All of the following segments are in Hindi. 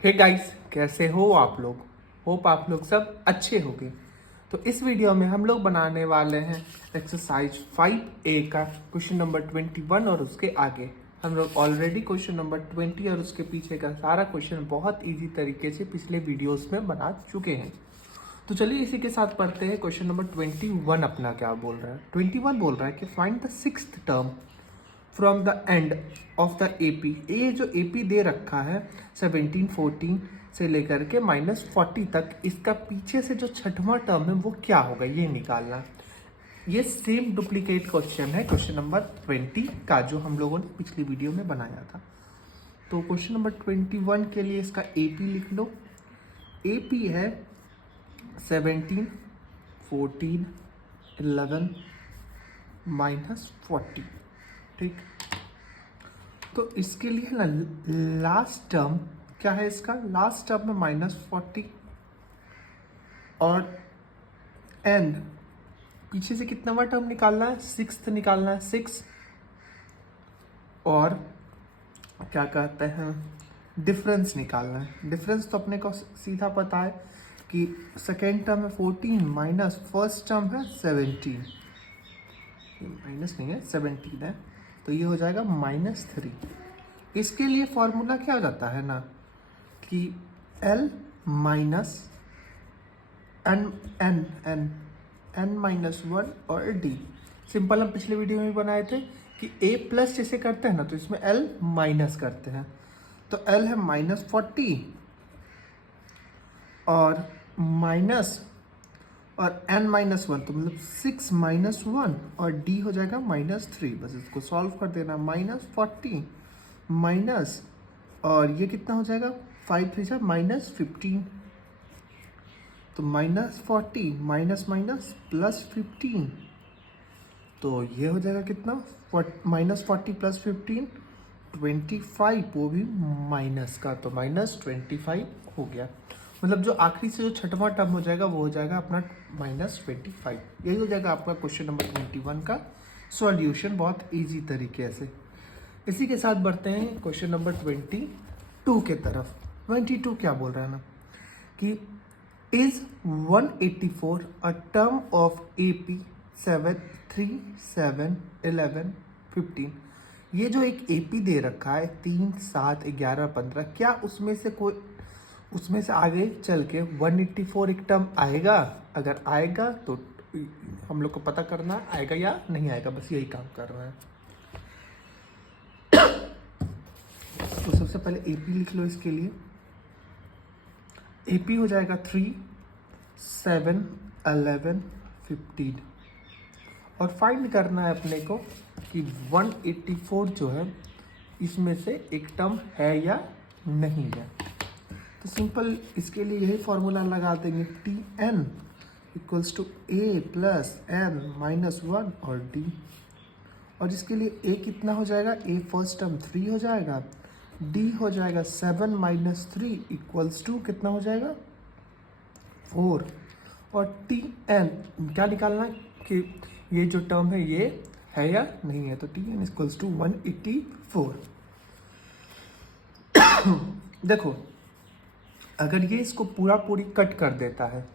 हे गाइस, कैसे हो आप लोग। होप आप लोग सब अच्छे होंगे। तो इस वीडियो में हम लोग बनाने वाले हैं एक्सरसाइज 5A का क्वेश्चन नंबर 21 और उसके आगे। हम लोग ऑलरेडी क्वेश्चन नंबर 20 और उसके पीछे का सारा क्वेश्चन बहुत इजी तरीके से पिछले वीडियोस में बना चुके हैं। तो चलिए इसी के साथ पढ़ते हैं। क्वेश्चन नंबर 21 अपना क्या बोल रहा है। 21 बोल रहा है कि find the sixth term from the end of the AP. ये जो एपी दे रखा है 1714 से लेकर के -40 तक, इसका पीछे से जो छठवां टर्म है वो क्या होगा ये निकालना। ये सेम डुप्लीकेट क्वेश्चन है क्वेश्चन नंबर 20 का जो हम लोगों ने पिछली वीडियो में बनाया था। तो क्वेश्चन नंबर 21 के लिए इसका एपी लिख लो। एपी है 17, 14, 11 -40। ठीक, तो इसके लिए ना लास्ट टर्म क्या है, इसका लास्ट टर्म में -40 और एन पीछे से कितना टर्म निकालना है, सिक्स्थ निकालना है, 6। और क्या कहते हैं, डिफरेंस निकालना है। डिफरेंस तो अपने को सीधा पता है कि सेकेंड टर्म है 14 माइनस फर्स्ट टर्म है 17, माइनस नहीं है 17 है, तो ये हो जाएगा -3। इसके लिए फॉर्मूला क्या हो जाता है ना कि L minus N N N N -1 और D। सिंपल हम पिछले वीडियो में बनाए थे कि A प्लस जैसे करते हैं ना, तो इसमें L माइनस करते हैं। तो L है -40 और माइनस और n-1, तो मतलब 6 -1 और D हो जाएगा -3। बस इसको सॉल्व कर देना। -40 माइनस और ये कितना हो जाएगा, 5 3 -15, तो -40 माइनस माइनस +15, तो ये हो जाएगा कितना, -40 +15 25, वो भी माइनस का, तो -25 हो गया। मतलब जो आखिरी से जो छठवां टर्म हो जाएगा वो हो जाएगा अपना -25। यही हो जाएगा आपका क्वेश्चन नंबर 21 का सॉल्यूशन, बहुत इजी तरीके से। इसी के साथ बढ़ते हैं क्वेश्चन नंबर 22 के तरफ। 22 क्या बोल रहा है ना कि is 184 a term of AP 7 3 7 11 15। ये जो एक AP दे रखा है 3 7 11 15, क्या उसमें से आगे चल के 184 एक टर्म आएगा? अगर आएगा तो हम लोग को पता करना आएगा या नहीं आएगा, बस यही काम कर रहा है। तो सबसे पहले AP लिख लो। इसके लिए AP हो जाएगा 3 7 11 15 और फाइंड करना है अपने को कि 184 जो है इसमें से एक टर्म है या नहीं है। तो सिंपल इसके लिए यही फॉर्मूला लगा देंगे, Tn equals to A plus n -1 और D। और इसके लिए A कितना हो जाएगा, A फर्स्ट टर्म 3 हो जाएगा, D हो जाएगा 7 -3 इक्वल्स टू कितना हो जाएगा 4। और Tn क्या निकालना है कि ये जो टर्म है ये है या नहीं है, तो Tn इक्वल्स टू 184। देखो, अगर ये इसको पूरी कट कर देता है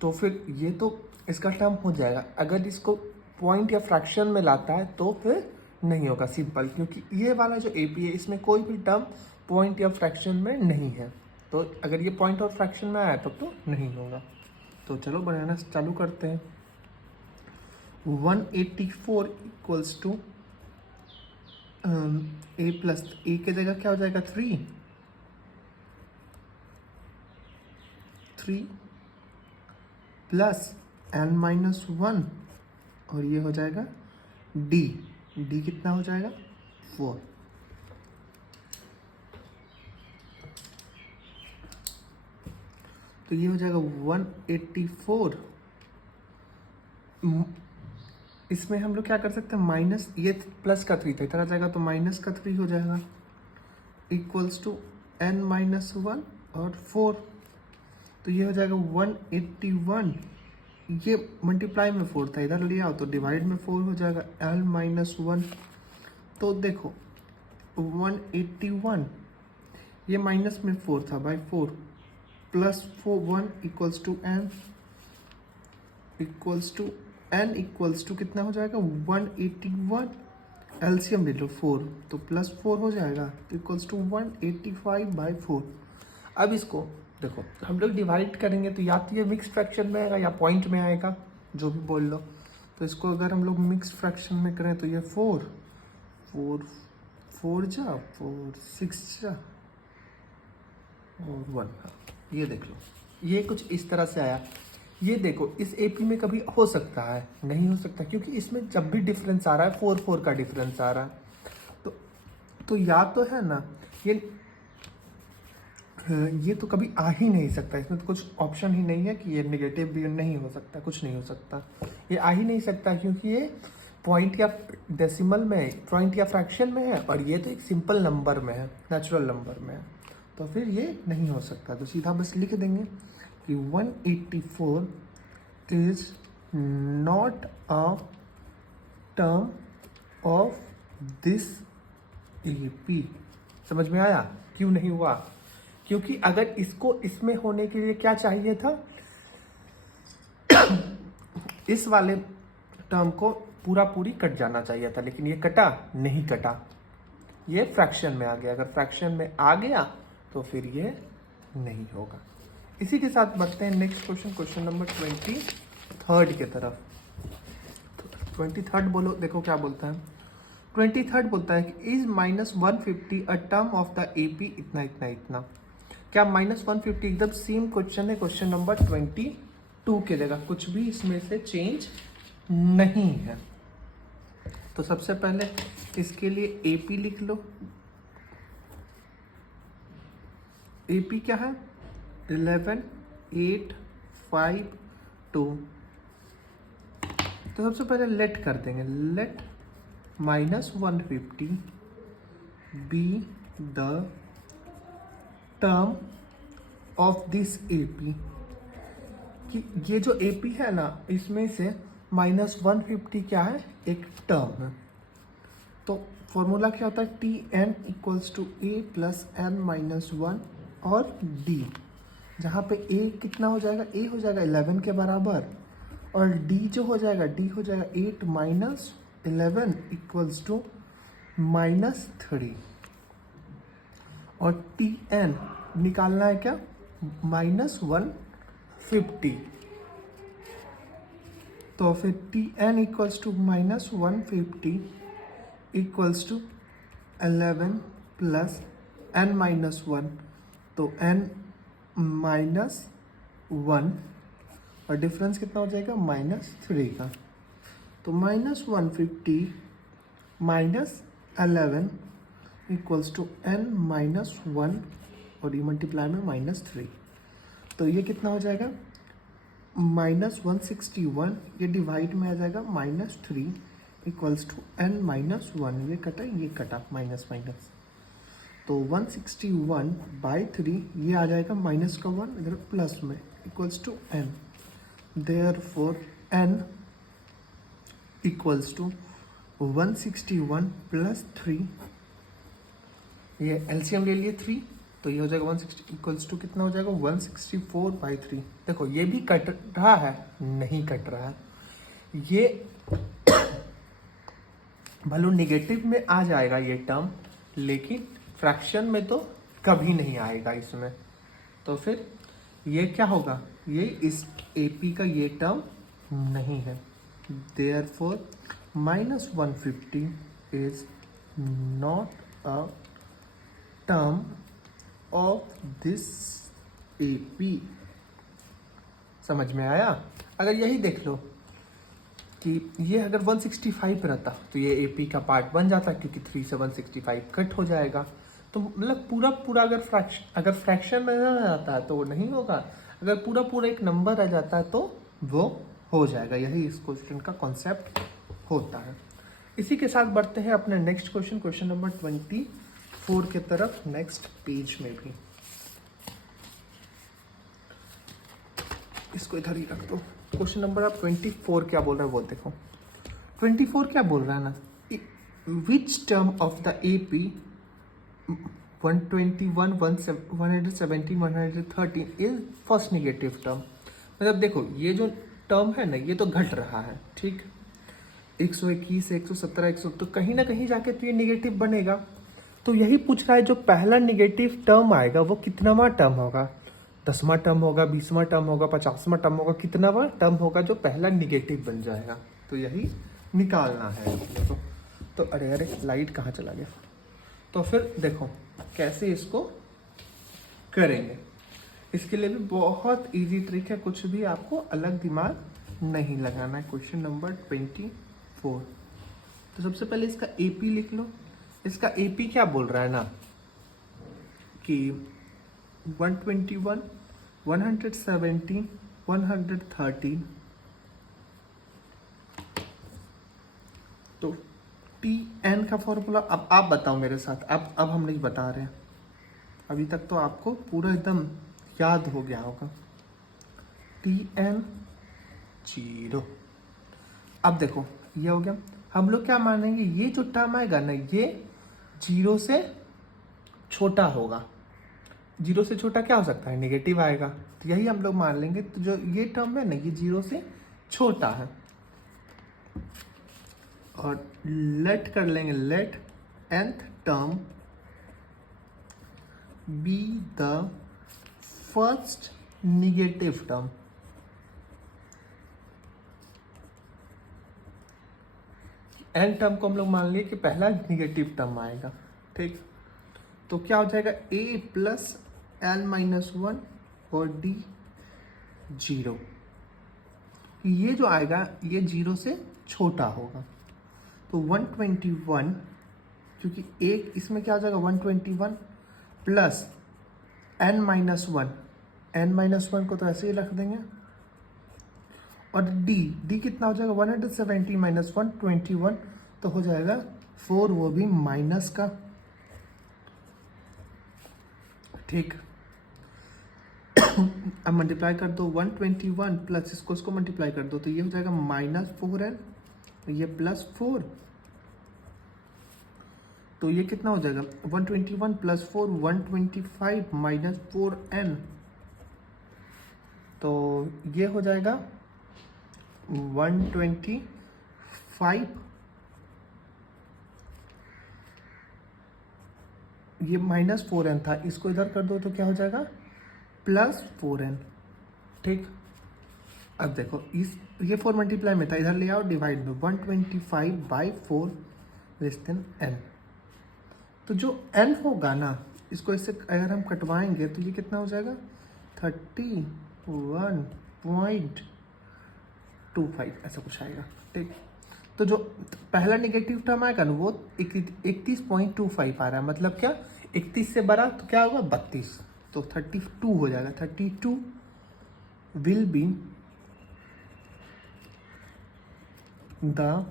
तो फिर ये तो इसका टर्म हो जाएगा। अगर इसको पॉइंट या फ्रैक्शन में लाता है तो फिर नहीं होगा, सिंपल, क्योंकि ये वाला जो AP है इसमें कोई भी टर्म पॉइंट या फ्रैक्शन में नहीं है। तो अगर ये पॉइंट और फ्रैक्शन में आया तब तो नहीं होगा। तो चलो बनाना चालू करते हैं। 184 equals to A plus A की जगह क्या हो जाएगा 3 प्लस n-1 और ये हो जाएगा D कितना हो जाएगा 4। तो ये हो जाएगा 184। इसमें हम लोग क्या कर सकते हैं, माइनस, ये प्लस का 3 था, इधर आ जाएगा तो माइनस का 3 हो जाएगा इक्वल्स टू n-1 और 4। तो ये हो जाएगा 181, ये मल्टीप्लाई में 4 था, इधर ले आओ तो डिवाइड में 4 हो जाएगा, L -1। तो देखो 181 ये माइनस में 4 था by 4 plus 1 equals to n equals to कितना हो जाएगा 181। एलसीएम ले लो 4 तो प्लस 4 हो जाएगा तो इक्वल्स टू 185/4। अब इसको देखो हम लोग डिवाइड करेंगे तो या तो ये मिक्स फ्रैक्शन में आएगा या पॉइंट में आएगा, जो भी बोल लो। तो इसको अगर हम लोग मिक्स फ्रैक्शन में करें तो ये 4 जा 4 6 जा और 1। ये देख लो, ये कुछ इस तरह से आया। ये देखो इस एपी में कभी हो सकता है, नहीं हो सकता, क्योंकि इसमें जब भी डिफरेंस आ रहा है 4 का डिफरेंस आ रहा है। तो या तो है ना ये तो कभी आ ही नहीं सकता, इसमें तो कुछ ऑप्शन ही नहीं है कि ये नेगेटिव भी नहीं हो सकता, कुछ नहीं हो सकता, ये आ ही नहीं सकता, क्योंकि ये पॉइंट या डेसिमल में है, पॉइंट या फ्रैक्शन में है, और ये तो एक सिंपल नंबर में है, नेचुरल नंबर में है। तो फिर ये नहीं हो सकता। तो सीधा बस लिख देंगे कि 184 is not a term of this AP. समझ में आया क्यों नहीं हुआ? क्योंकि अगर इसको इसमें होने के लिए क्या चाहिए था इस वाले टर्म को पूरी कट जाना चाहिए था, लेकिन ये कटा नहीं कटा, ये फ्रैक्शन में आ गया। अगर फ्रैक्शन में आ गया तो फिर ये नहीं होगा। इसी के साथ बढ़ते हैं नेक्स्ट क्वेश्चन नंबर 23 के तरफ। 23 बोलो, देखो क्या बोलता है। 23 बोलता है कि is -150 a term of the AP इतना इतना इतना। क्या -150 एकदम सेम क्वेश्चन है क्वेश्चन नंबर 22 के जगह, कुछ भी इसमें से चेंज नहीं है। तो सबसे पहले इसके लिए एपी लिख लो। एपी क्या है 11 8 5 2। तो सबसे पहले लेट कर देंगे, let -150 be the term of this AP. कि ये जो एपी है ना, इसमें से -150 क्या है, एक टर्म है। तो फॉर्मूला क्या होता है, T N equals to A plus N minus 1 और डी, जहाँ पे ए कितना हो जाएगा, ए हो जाएगा 11 के बराबर, और डी जो हो जाएगा, डी हो जाएगा 8 माइनस 11 इक्वल्स टू -3। और टी एन निकालना है क्या, -150। तो फिर T N equals to -150 equals to 11 plus N minus 1। तो n -1 और डिफरेंस कितना हो जाएगा -3 का। तो -150 माइनस 11 इक्वल्स टू n -1 और ये मल्टीप्लाई में -3। तो ये कितना हो जाएगा -161, ये डिवाइड में आ जाएगा -3 इक्वल्स टू n -1। ये कटा माइनस माइनस, तो 161/3 ये आ जाएगा माइनस का 1 इधर प्लस में equals to n। Therefore n equals to 161 plus 3, ये एलसीएम ले लिए 3, तो ये हो जाएगा 160 इक्वल्स टू कितना हो जाएगा 164/3। देखो ये भी कट रहा है, नहीं कट रहा है, ये भले नेगेटिव में आ जाएगा ये टर्म, लेकिन फ्रैक्शन में तो कभी नहीं आएगा इसमें। तो फिर ये क्या होगा, ये इस एपी का ये टर्म नहीं है। Therefore -150 is not a term of this AP. समझ में आया? अगर यही देख लो कि ये अगर 165 रहता तो ये एपी का पार्ट बन जाता, क्योंकि 3 से 165 कट हो जाएगा। तो मतलब पूरा अगर फ्रैक्शन में रह जाता है तो वो नहीं होगा, अगर पूरा एक नंबर रह जाता है तो वो हो जाएगा। यही इस क्वेश्चन का कॉन्सेप्ट होता है। इसी के साथ बढ़ते हैं अपने नेक्स्ट क्वेश्चन नंबर 24 के तरफ, नेक्स्ट पेज में भी। इसको इधर ही रख दो। क्वेश्चन नंबर आप 24 क्या बोल रहा है वो देखो। 24 क्या बोल रहा है ना, विच term of the AP 121, 117, 113 is first negative term. मतलब देखो ये जो टर्म है ना ये तो घट रहा है, ठीक। 121, 117, 100 तो कहीं ना कहीं जाके तो ये निगेटिव बनेगा। तो यही पूछ रहा है जो पहला निगेटिव टर्म आएगा वो कितनावां टर्म होगा, 10वां टर्म होगा, 20वां टर्म होगा, 50वां टर्म होगा, कितनावां टर्म होगा जो पहला निगेटिव बन जाएगा। तो यही निकालना है अपने को। तो अरे अरे लाइट कहाँ चला गया। तो फिर देखो कैसे इसको करेंगे। इसके लिए भी बहुत इजी ट्रिक है, कुछ भी आपको अलग दिमाग नहीं लगाना है। Question number 24। तो सबसे पहले इसका एपी लिख लो। इसका एपी क्या बोल रहा है ना कि 121, 117, 113। तो टी एन का फॉर्मूला अब आप बताओ मेरे साथ। अब हम नहीं बता रहे हैं, अभी तक तो आपको पूरा एकदम याद हो गया होगा। T N 0। अब देखो ये हो गया। हम लोग क्या मानेंगे, ये जो टर्म आएगा ना ये 0 से छोटा होगा। 0 से छोटा क्या हो सकता है, नेगेटिव आएगा। तो यही हम लोग मान लेंगे। तो जो ये टर्म है ना ये 0 से छोटा है। और लेट कर लेंगे, let nth term be the first negative term. N term को हम लोग मान लिए कि पहला निगेटिव टर्म आएगा, ठीक। तो क्या हो जाएगा, a प्लस एल माइनस 1 और d 0। ये जो आएगा ये 0 से छोटा होगा। तो 121, क्योंकि एक इसमें क्या हो जाएगा 121 plus n minus 1, n minus 1 को तो ऐसे ही रख देंगे। और d कितना हो जाएगा 170 माइनस 121, तो हो जाएगा 4, वो भी माइनस का, ठीक। अब मल्टीप्लाई कर दो 121 प्लस इसको मल्टीप्लाई कर दो तो ये हो जाएगा -4n, ये +4। तो ये कितना हो जाएगा 121 प्लस 4 125 माइनस 4n। तो ये हो जाएगा 125। ये -4n था, इसको इधर कर दो तो क्या हो जाएगा +4n, ठीक। अब देखो ये 4 मल्टीप्लाई में था, इधर ले आओ डिवाइड में, 125/4 n। तो जो n होगा ना इसको इससे अगर हम कटवाएंगे तो ये कितना हो जाएगा 31.25 ऐसा कुछ आएगा, ठीक। तो जो पहला निगेटिव टर्म आएगा ना वो 31.25 आ रहा है। मतलब क्या 31 से बड़ा तो क्या होगा 32, तो 32 हो जाएगा। 32 will be the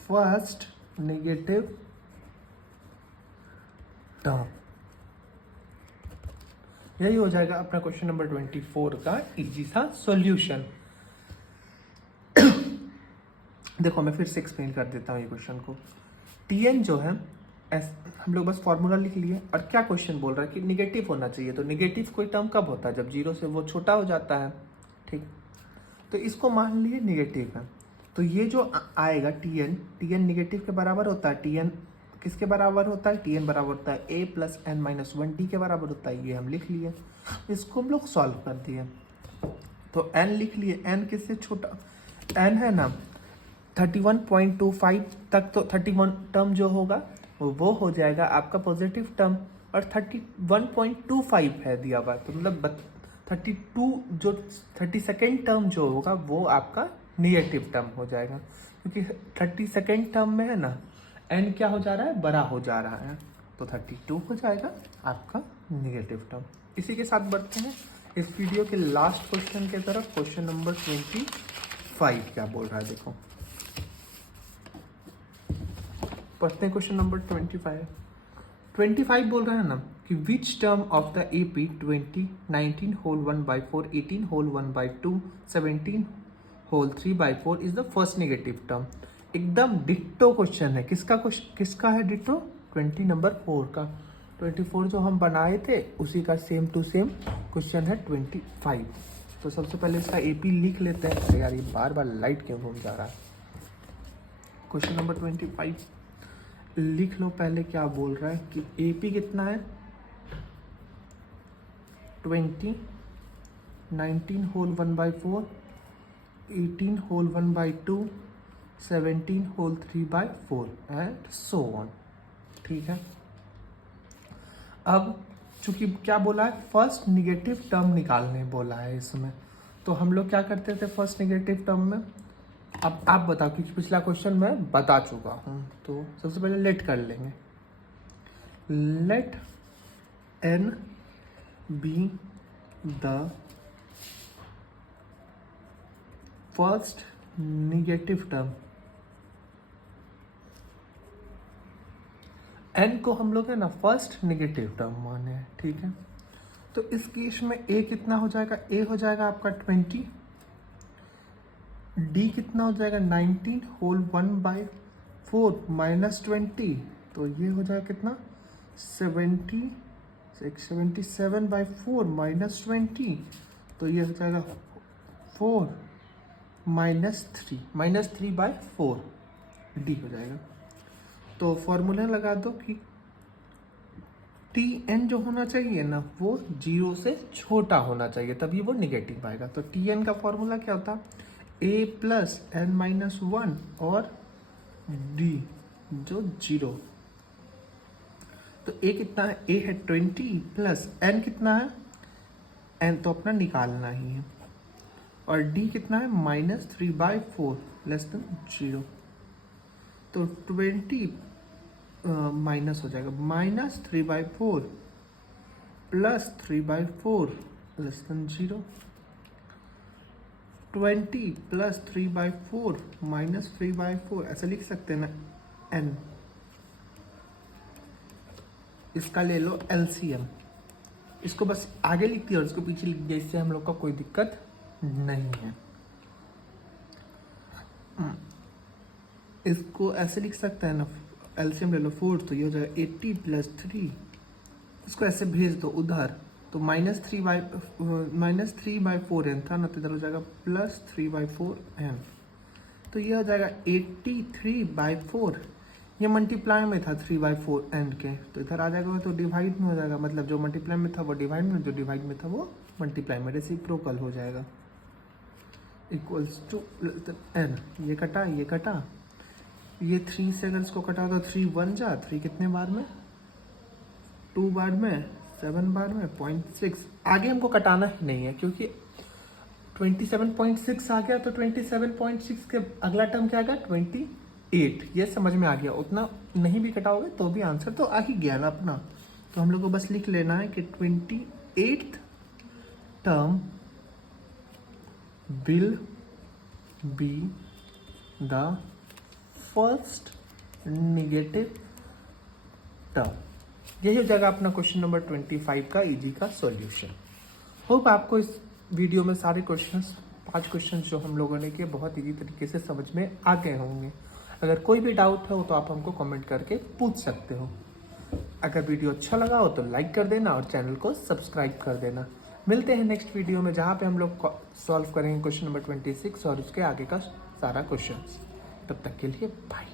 first negative term. यही हो जाएगा अपना क्वेश्चन नंबर 24 का इजी सा सॉल्यूशन। देखो मैं फिर से एक्सप्लेन कर देता हूँ ये क्वेश्चन को। टीएन जो है हम लोग बस फॉर्मूला लिख लिए। और क्या क्वेश्चन बोल रहा है कि निगेटिव होना चाहिए। तो निगेटिव कोई टर्म कब होता है, जब 0 से वो छोटा हो जाता है, ठीक। तो इसको मान लिए निगेटिव है। तो ये जो आएगा टीएन निगेटिव के बराबर होता है। टीएन किसके बराबर होता है, टीएन बराबर होता है a plus n minus 1 D के बराबर होता है। ये हम लिख लिए, इसको हम लोग सॉल्व कर दिए। तो n लिख लिए, n किससे छोटा, n है ना 31.25 तक। तो 31 टर्म जो होगा वो हो जाएगा आपका पॉजिटिव टर्म, और 31.25 है दिया हुआ। तो मतलब 32 जो 32nd टर्म जो होगा वो आपका निगेटिव टर्म हो जाएगा, क्योंकि 32nd टर्म में है ना n क्या हो जा रहा है, बड़ा हो जा रहा है। तो 32 हो जाएगा आपका निगेटिव टर्म। इसी के साथ बढ़ते हैं इस वीडियो के लास्ट क्वेश्चन की तरफ। क्वेश्चन नंबर 25 क्या बोल रहा है देखो, पढ़ते हैं क्वेश्चन नंबर 25 बोल रहा है ना कि which term of the AP 20, 19 whole 1/4, 18 whole 1/2, 17 whole 3/4 is the first negative term. एकदम डिट्टो क्वेश्चन है। किसका है डिट्टो, 20 नंबर 4 का। 24 जो हम बनाए थे उसी का सेम टू सेम क्वेश्चन है 25। तो सबसे पहले इसका AP लिख लेते हैं। अरे यार ये बार बार लाइट क्यों घूम जा रहा है। क्वेश्चन नंबर 25 लिख लो। पहले क्या बोल रहा है कि AP कितना है 20, 19 whole 1/4, 18 whole 1/2, 17 whole 3/4 and so on. ठीक है। अब चूंकि क्या बोला है फर्स्ट निगेटिव टर्म निकालने बोला है इसमें, तो हम लोग क्या करते थे फर्स्ट निगेटिव टर्म में। अब आप बताओ क्योंकि पिछला क्वेश्चन मैं बता चुका हूँ, तो सबसे पहले लेट कर लेंगे। Let n be the first negative term. n को हम लोग है ना फर्स्ट निगेटिव टर्म माने हैं। ठीक है। तो इस केस में a कितना हो जाएगा, a हो जाएगा आपका 20, d कितना हो जाएगा 19 होल 1/4 माइनस 20, तो ये हो जाएगा कितना 77/4 माइनस 20, तो ये हो जाएगा 4 माइनस 3/4 d हो जाएगा। तो फॉर्मूला लगा दो कि Tn जो होना चाहिए ना वो 0 से छोटा होना चाहिए, तभी वो निगेटिव आएगा। तो Tn का फॉर्मूला क्या होता a प्लस n-1 और d जो 0। तो a कितना है, a है 20 प्लस n कितना है, n तो अपना निकालना ही है, और d कितना है -3/4 लेस देन 0। तो 20 माइनस हो जाएगा -3/4 plus 3/4 less than 0। 20 plus 3/4 minus 3/4 ऐसा लिख सकते हैं ना n। इसका ले लो LCM, इसको बस आगे लिख दिया और इसको पीछे लिख दिया, इससे हम लोग का कोई दिक्कत नहीं है। इसको ऐसे लिख सकते हैं ना, LCM ले लो 4, तो ये हो जाएगा 80 प्लस 3, इसको ऐसे भेज दो उधर, तो -3/4n था ना, तो इधर हो जाएगा +3/4n, तो ये हो जाएगा 83/4। ये मल्टीप्लाई में था 3/4n के, तो इधर आ जाएगा तो डिवाइड में हो जाएगा, मतलब जो मल्टीप्लाई में था वो डिवाइड में, जो डिवाइड में था वो मल्टीप्लाई में, रेसिप्रोकल हो जाएगा। इक्वल्स टू n, ये कटा ये कटा, ये 3 से अगर इसको कटा तो 3 1 जा, 3 कितने बार में 2 बार में 7 बार में 0.6। आगे हमको कटाना ही नहीं है क्योंकि 27.6 आ गया, तो 27.6 के अगला टर्म क्या आएगा 28। ये समझ में आ गया, उतना नहीं भी कटाओगे तो भी आंसर तो आ ही गया ना अपना। तो हम लोग को बस लिख लेना है कि 28th term will be the first negative term. यही हो जाएगा अपना क्वेश्चन नंबर 25 का इजी का सॉल्यूशन। होप आपको इस वीडियो में सारे क्वेश्चंस 5 क्वेश्चंस जो हम लोगों ने किए बहुत इजी तरीके से समझ में आ गए होंगे। अगर कोई भी डाउट है तो आप हमको कमेंट करके पूछ सकते हो। अगर वीडियो अच्छा लगा हो तो लाइक कर देना और चैनल को सब्सक्राइब कर देना। मिलते हैं नेक्स्ट वीडियो में जहाँ पे हम लोग सॉल्व करेंगे क्वेश्चन नंबर 26 और उसके आगे का सारा क्वेश्चन। तब तक के लिए बाय।